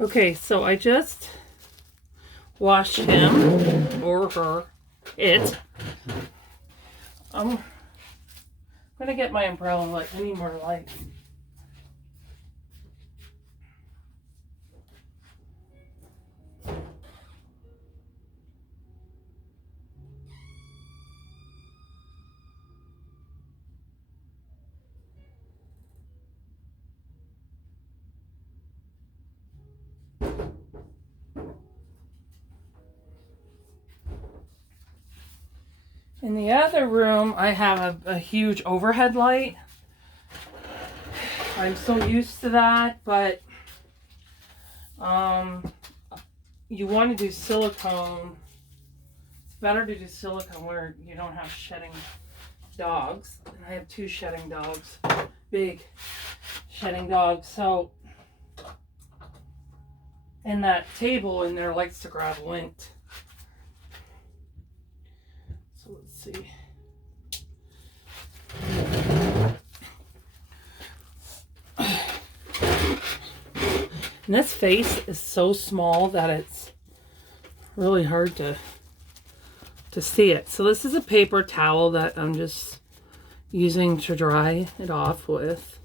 Okay, so I just washed him or her. I'm gonna get my umbrella light. I need more light. In the other room, I have a huge overhead light. I'm so used to that, but you want to do silicone. It's better to do silicone where you don't have shedding dogs. And I have 2 shedding dogs, big shedding dogs. So, and that table in there likes to grab lint. So let's see. And this face is so small that it's really hard to see it. So this is a paper towel that I'm just using to dry it off with.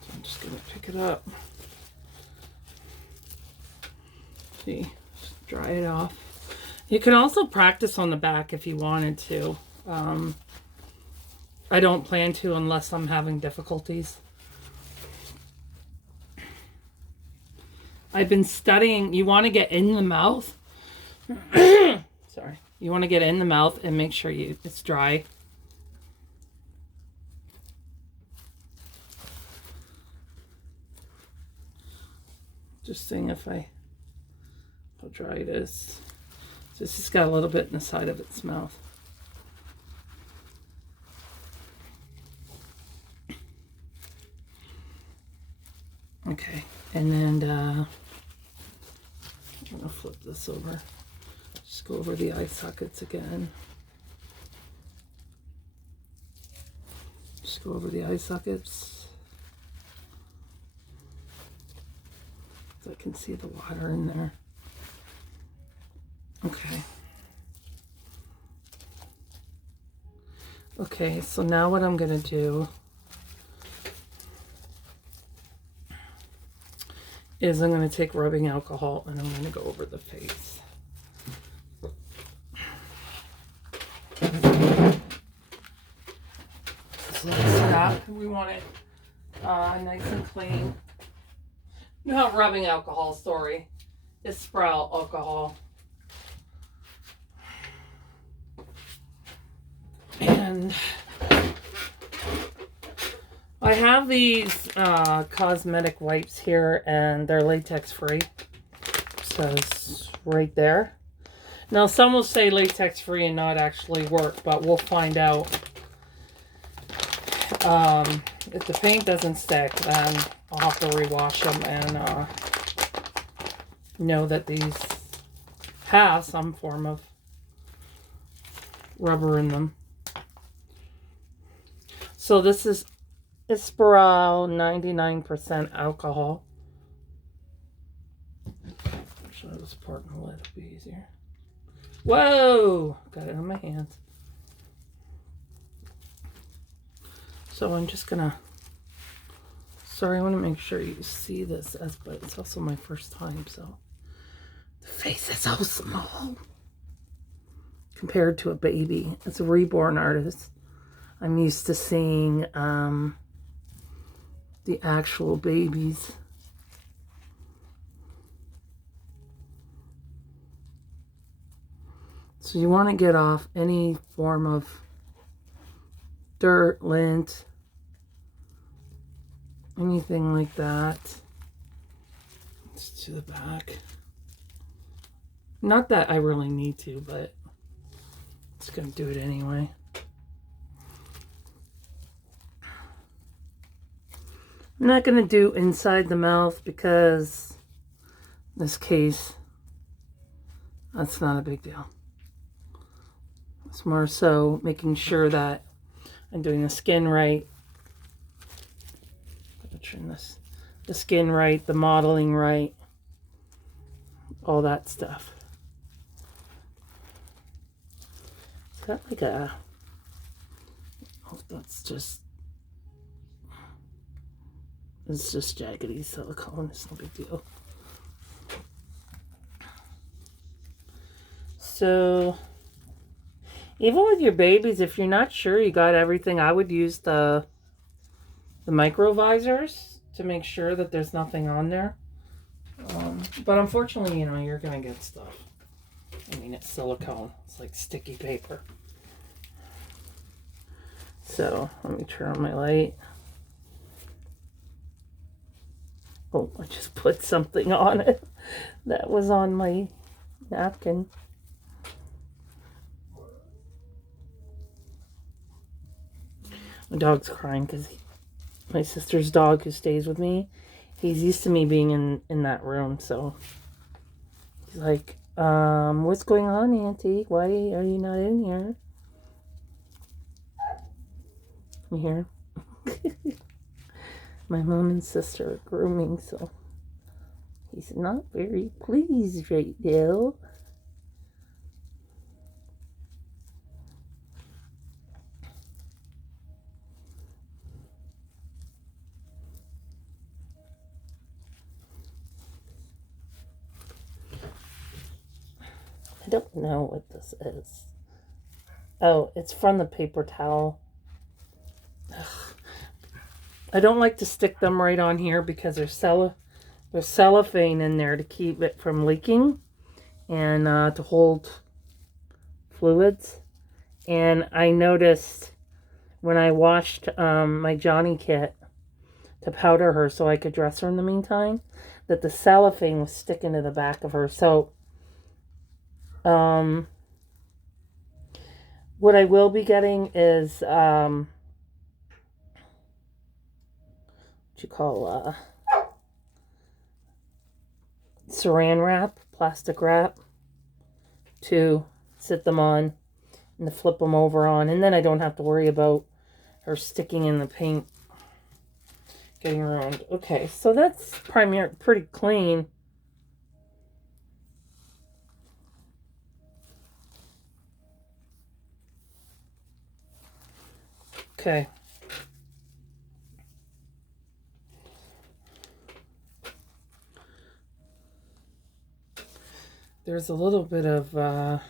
So I'm just going to pick it up. See, just dry it off. You can also practice on the back if you wanted to. I don't plan to unless I'm having difficulties. I've been studying. You want to get in the mouth. Sorry. You want to get in the mouth and make sure it's dry. Just seeing how dry it is. So this has got a little bit in the side of its mouth. Okay, and then I'm gonna flip this over. Just go over the eye sockets again. Just go over the eye sockets. So I can see the water in there. Okay. Okay, so now what I'm gonna do is I'm going to take rubbing alcohol and I'm going to go over the face. So let's stop. We want it nice and clean. Not rubbing alcohol, sorry. It's sprout alcohol. And I have these cosmetic wipes here, and they're latex free. Says right there. Now, some will say latex free and not actually work, but we'll find out. If the paint doesn't stick, then I'll have to rewash them and know that these have some form of rubber in them. So this is Esperal 99% alcohol. I'll show this part in the lid, it'll be easier. Whoa! Got it on my hands. So I'm just gonna, sorry, I want to make sure you see this, but it's also my first time, so the face is so small compared to a baby. It's a reborn artist. I'm used to seeing the actual babies. So you want to get off any form of dirt, lint, anything like that. Let's to the back. Not that I really need to, but it's going to do it anyway. I'm not going to do inside the mouth because in this case, that's not a big deal. It's more so making sure that I'm doing the skin right turn this, the skin right, the modeling right, all that stuff. It's got like a, oh, that's just, it's just jaggedy silicone. It's no big deal. So even with your babies, if you're not sure you got everything, I would use the micro visors to make sure that there's nothing on there. But unfortunately, you know, you're going to get stuff. I mean, it's silicone. It's like sticky paper. So let me turn on my light. Oh, I just put something on it that was on my napkin. My dog's crying because my sister's dog who stays with me, he's used to me being in that room. So he's like, what's going on, Auntie? Why are you not in here? You hear? My mom and sister are grooming, so he's not very pleased right now. I don't know what this is. Oh, it's from the paper towel. Ugh. I don't like to stick them right on here because there's cellophane in there to keep it from leaking and to hold fluids. And I noticed when I washed my Johnny kit to powder her so I could dress her in the meantime, that the cellophane was sticking to the back of her. So what I will be getting is what you call saran wrap, plastic wrap, to sit them on and to flip them over on, and then I don't have to worry about her sticking in the paint getting around. Okay, so that's pretty clean. Okay. There's a little bit of I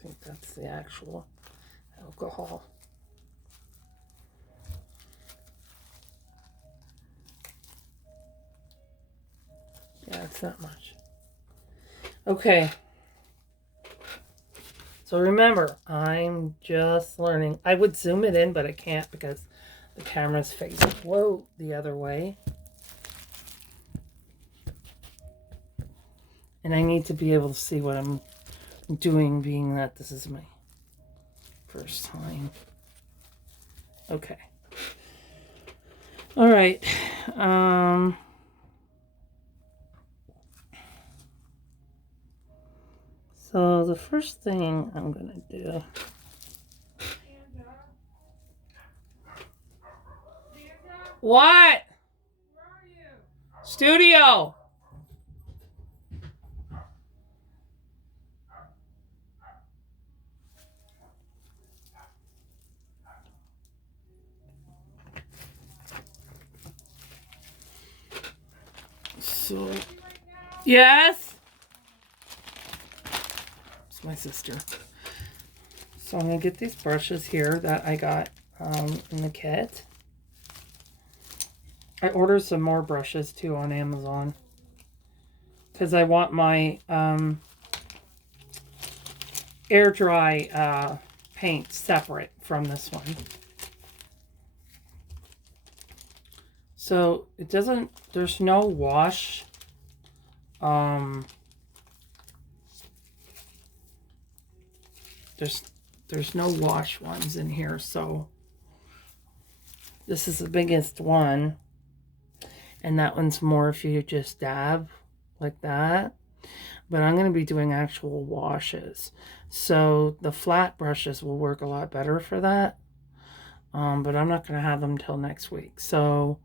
think that's the actual alcohol. Yeah, it's not much. Okay. So remember, I'm just learning. I would zoom it in, but I can't because the camera's facing, whoa, the other way. And I need to be able to see what I'm doing, being that this is my first time. Okay. All right. So the first thing I'm going to do. What? Where are you? Studio. So, yes. It's my sister. So I'm going to get these brushes here that I got in the kit. I ordered some more brushes too on Amazon because I want my air dry paint separate from this one. So it doesn't, there's no wash. There's no wash ones in here, so this is the biggest one. And that one's more if you just dab like that. but I'm going to be doing actual washes. So the flat brushes will work a lot better for that. But I'm not going to have them till next week. So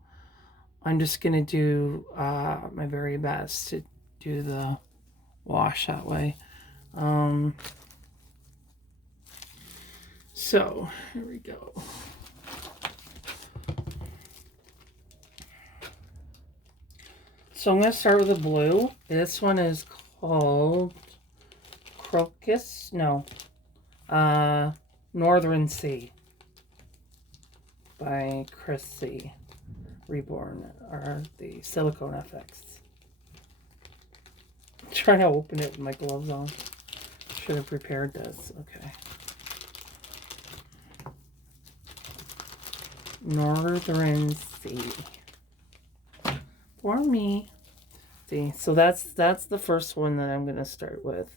I'm just going to do my very best to do the wash that way. So here we go. So I'm going to start with the blue. This one is called Crocus. No. Northern Sea by Chris C. Reborn, or the Silicone FX. I'm trying to open it with my gloves on. Should have prepared this. Okay. Northern Sea. For me. See, so that's the first one that I'm going to start with.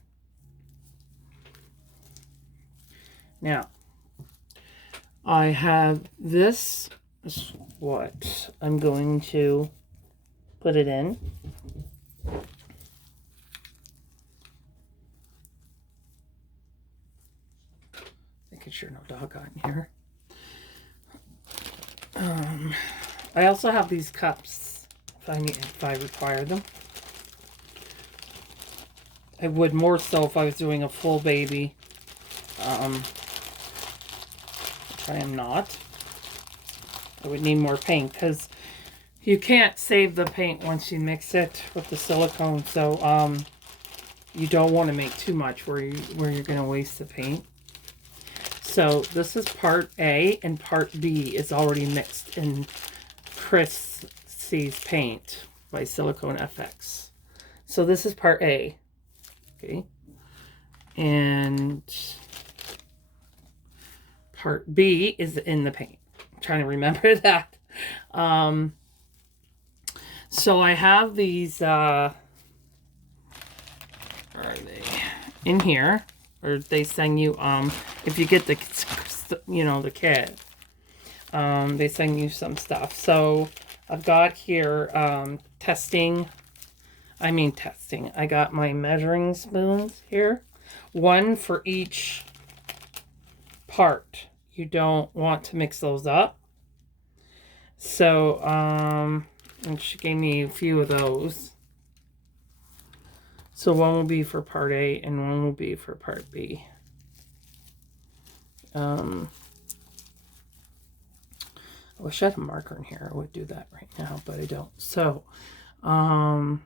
Now, I have this is what I'm going to put it in. Making sure no dog got in here. I also have these cups if I require them. I would more so if I was doing a full baby, which I am not. I would need more paint because you can't save the paint once you mix it with the silicone. So you don't want to make too much where you're going to waste the paint. So this is part A, and part B is already mixed in Chris C's paint by Silicone FX. So this is part A. Okay. And part B is in the paint. I'm trying to remember that. So I have these, are they in here? Or they send you, if you get the, the kit, they send you some stuff. So I've got here, testing. I got my measuring spoons here. One for each part. You don't want to mix those up. So, and she gave me a few of those. So one will be for part A and one will be for part B. I wish I had a marker in here. I would do that right now, but I don't. So, I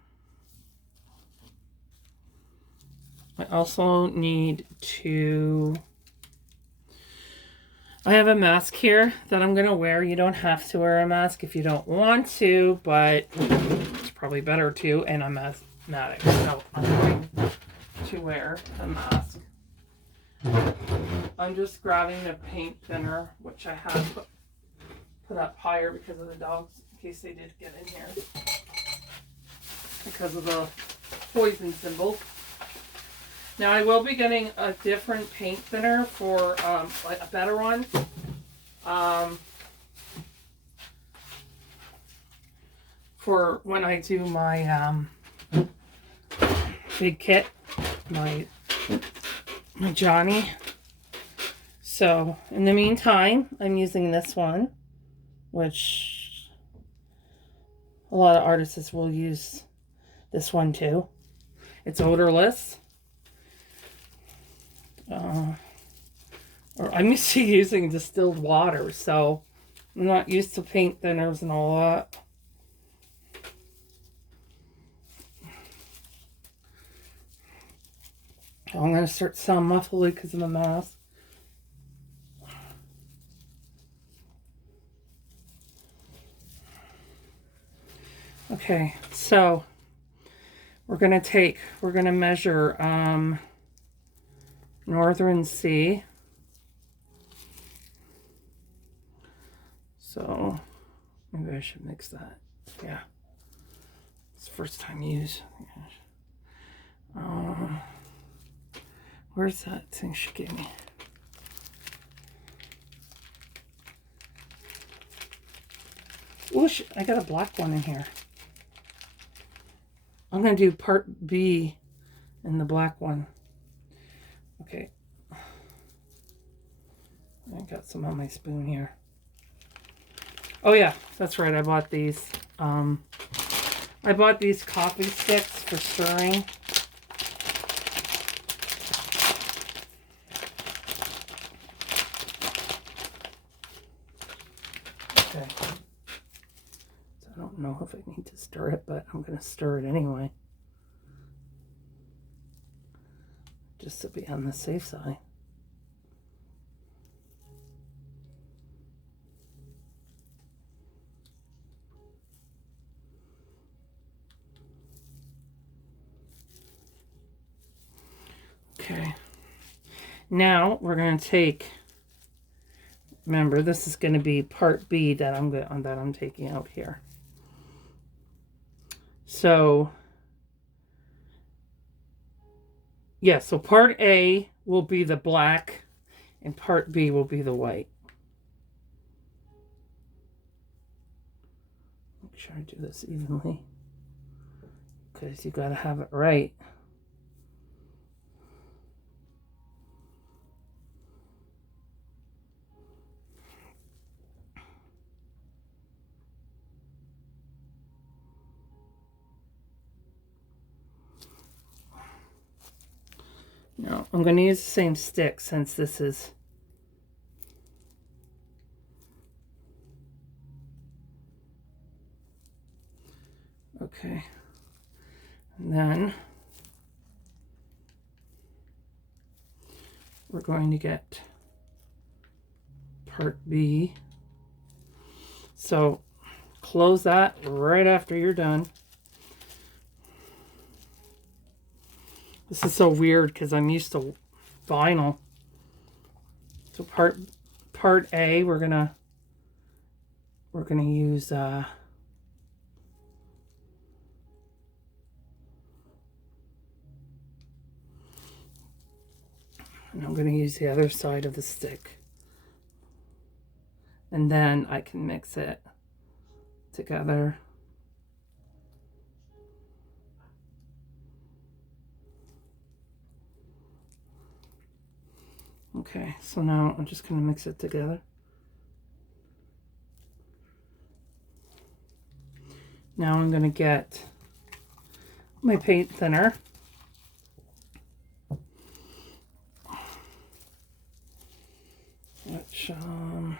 also need to... I have a mask here that I'm going to wear. You don't have to wear a mask if you don't want to, but it's probably better to, and I'm asthmatic, so I'm going to wear a mask. I'm just grabbing the paint thinner, which I have put up higher because of the dogs, in case they did get in here, because of the poison symbol. Now I will be getting a different paint thinner for like a better one. For when I do my big kit, my Johnny. So in the meantime, I'm using this one, which a lot of artists will use this one too. It's odorless. Or I'm used to using distilled water, so I'm not used to paint thinners and all that. I'm going to start sound muffly because of the mask. Okay, so we're going to measure Northern Sea. So maybe I should mix that. Yeah. It's the first time use. Where's that thing she gave me? Oh, I got a black one in here. I'm going to do part B and the black one. Okay. I got some on my spoon here. Oh yeah, that's right. I bought these. I bought these coffee sticks for stirring. Okay. So I don't know if I need to stir it, but I'm going to stir it anyway. Just to be on the safe side. Okay. Now we're going to take, remember this is going to be part B that I'm taking out here. So yeah, so part A will be the black and part B will be the white. Make sure I do this evenly because you got to have it right. Now, I'm going to use the same stick since this is... Okay. And then we're going to get part B. So close that right after you're done. This is so weird because I'm used to vinyl. So part A, we're gonna use and I'm gonna use the other side of the stick, and then I can mix it together. Okay, so now I'm just going to mix it together. Now I'm going to get my paint thinner. Which, I'm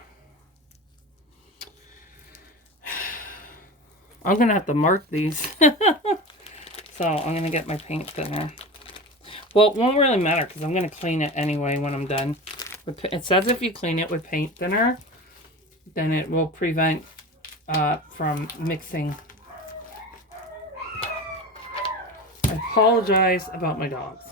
going to have to mark these. So I'm going to get my paint thinner. Well, it won't really matter because I'm going to clean it anyway when I'm done. It says if you clean it with paint thinner, then it will prevent from mixing. I apologize about my dogs.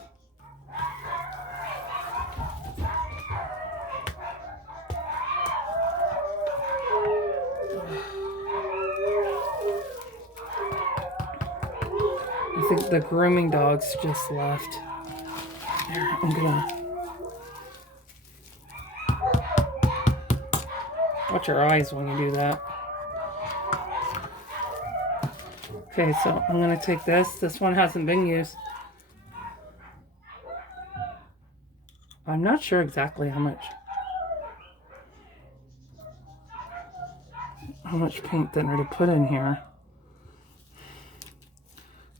I think the grooming dogs just left. There, I'm gonna watch your eyes when you do that. Okay, so I'm gonna take this. This one hasn't been used. I'm not sure exactly how much paint thinner to put in here.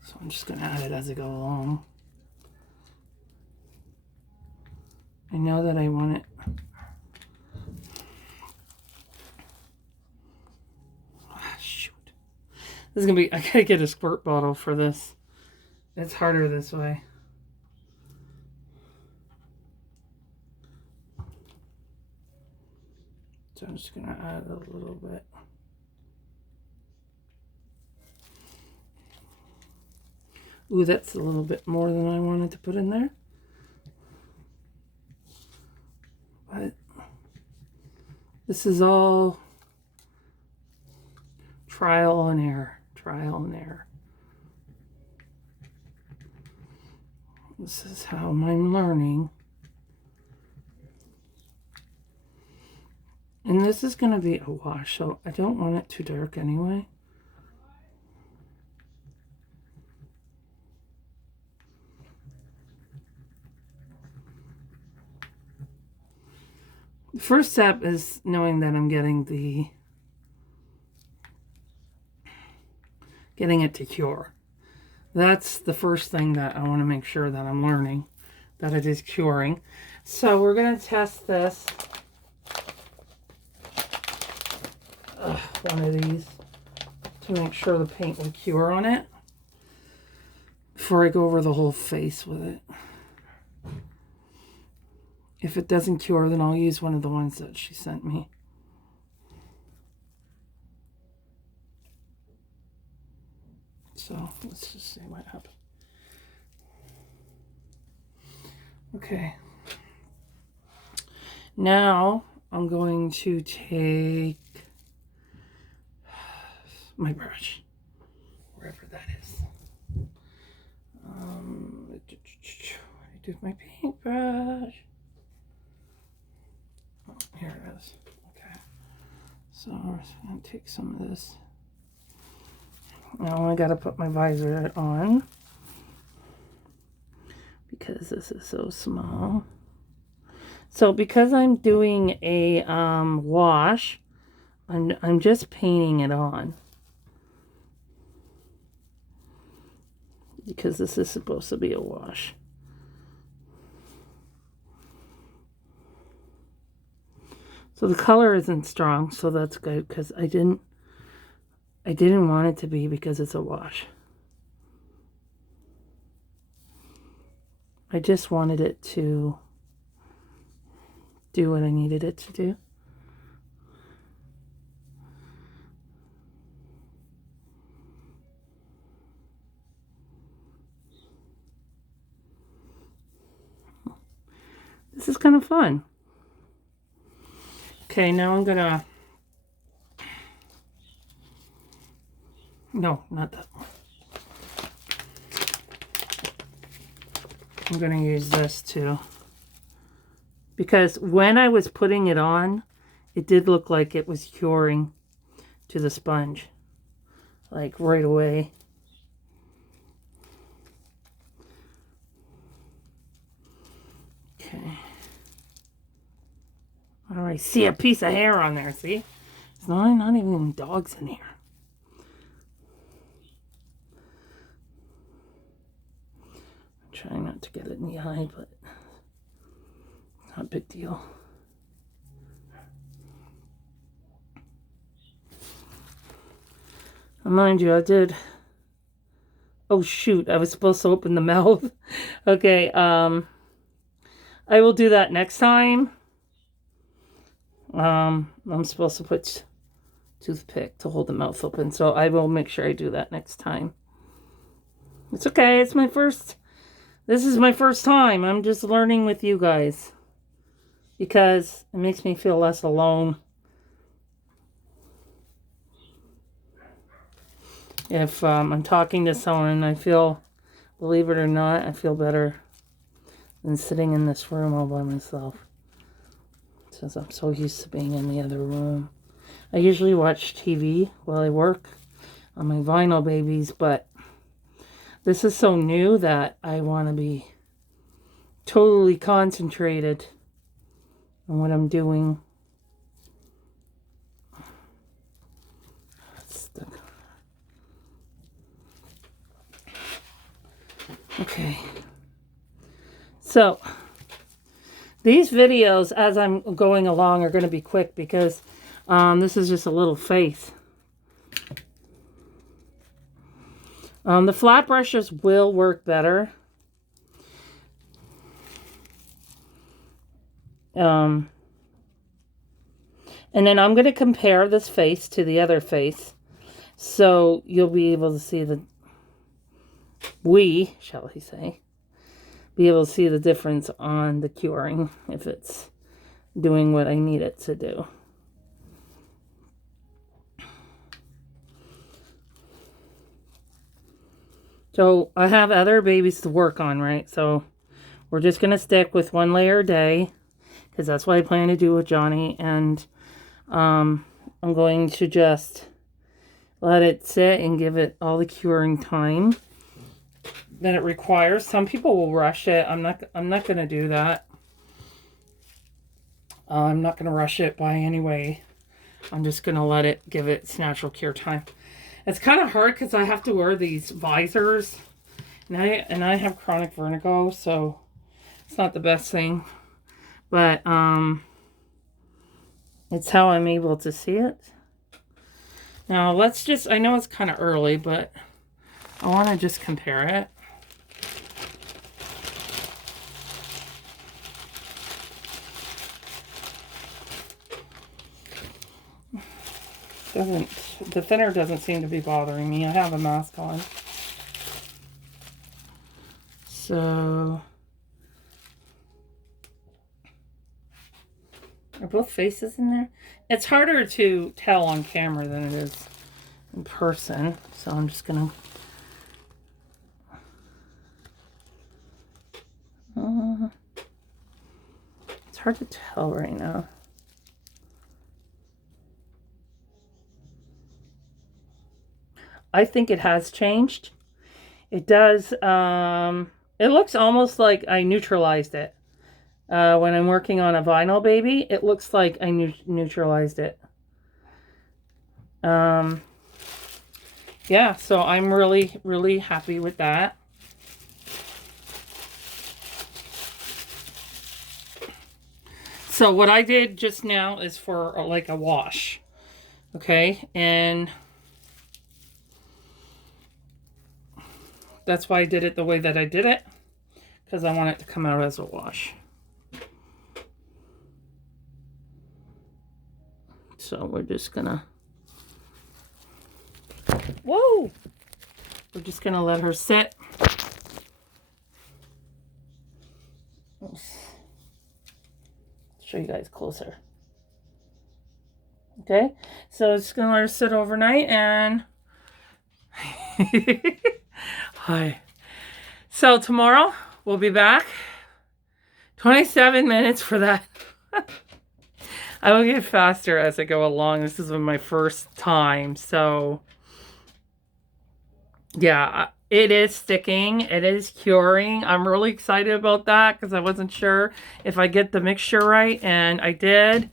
So I'm just gonna add it as I go along. I know that I want it. Ah, shoot. This is gonna be, I gotta get a squirt bottle for this. It's harder this way. So I'm just gonna add a little bit. Ooh, that's a little bit more than I wanted to put in there. But this is all trial and error. Trial and error. This is how I'm learning. And this is going to be a wash, so I don't want it too dark anyway. The first step is knowing that I'm getting it to cure. That's the first thing that I want to make sure that I'm learning, that it is curing. So we're going to test this. One of these to make sure the paint will cure on it before I go over the whole face with it. If it doesn't cure, then I'll use one of the ones that she sent me. So let's just see what happens. Okay. Now I'm going to take my brush, wherever that is. What do I do with my paintbrush? Oh, here it is. Okay. So I'm just going to take some of this. Now I got to put my visor on because this is so small. So because I'm doing a wash, I'm just painting it on. Because this is supposed to be a wash. So the color isn't strong, so that's good because I didn't want it to be because it's a wash. I just wanted it to do what I needed it to do. This is kind of fun. Okay, now I'm gonna... No, not that one. I'm gonna use this too. Because when I was putting it on, it did look like it was curing to the sponge. Like right away. Okay. All right, see a piece of hair on there, see? It's not even dogs in here. I'm trying not to get it in the eye, but not a big deal. Mind you, I did... Oh, shoot, I was supposed to open the mouth. Okay, I will do that next time. I'm supposed to put toothpick to hold the mouth open, so I will make sure I do that next time. It's okay, it's my first... This is my first time. I'm just learning with you guys. Because it makes me feel less alone. If I'm talking to someone, I feel, believe it or not, I feel better than sitting in this room all by myself. Since I'm so used to being in the other room. I usually watch TV while I work on my vinyl babies, but this is so new that I want to be totally concentrated on what I'm doing. Okay. So, these videos, as I'm going along, are going to be quick because this is just a little face. The flat brushes will work better. And then I'm going to compare this face to the other face. So you'll be able to see shall we say, be able to see the difference on the curing if it's doing what I need it to do. So I have other babies to work on, right? So we're just going to stick with 1 layer a day because that's what I plan to do with Johnny. And I'm going to just let it sit and give it all the curing time that it requires. Some people will rush it. I'm not going to do that. I'm not going to rush it by any way. I'm just going to let it give it its natural cure time. It's kind of hard because I have to wear these visors. And I have chronic vertigo, so it's not the best thing. But it's how I'm able to see it. Now let's just, I know it's kind of early, but I want to just compare it. The thinner doesn't seem to be bothering me. I have a mask on. So, are both faces in there? It's harder to tell on camera than it is in person. So I'm just gonna it's hard to tell right now. I think it has changed. It does. It looks almost like I neutralized it. When I'm working on a vinyl baby, it looks like I neutralized it. Yeah, so I'm really, really happy with that. So what I did just now is for like a wash. Okay, and that's why I did it the way that I did it, because I want it to come out as a wash. So we're just gonna, whoa! We're just gonna let her sit. Let's show you guys closer. Okay, so just gonna let her sit overnight and hi. So tomorrow we'll be back. 27 minutes for that. I will get faster as I go along. This is my first time. So yeah, it is sticking. It is curing. I'm really excited about that because I wasn't sure if I get the mixture right, and I did.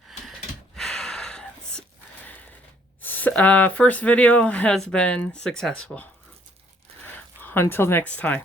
First video has been successful. Until next time.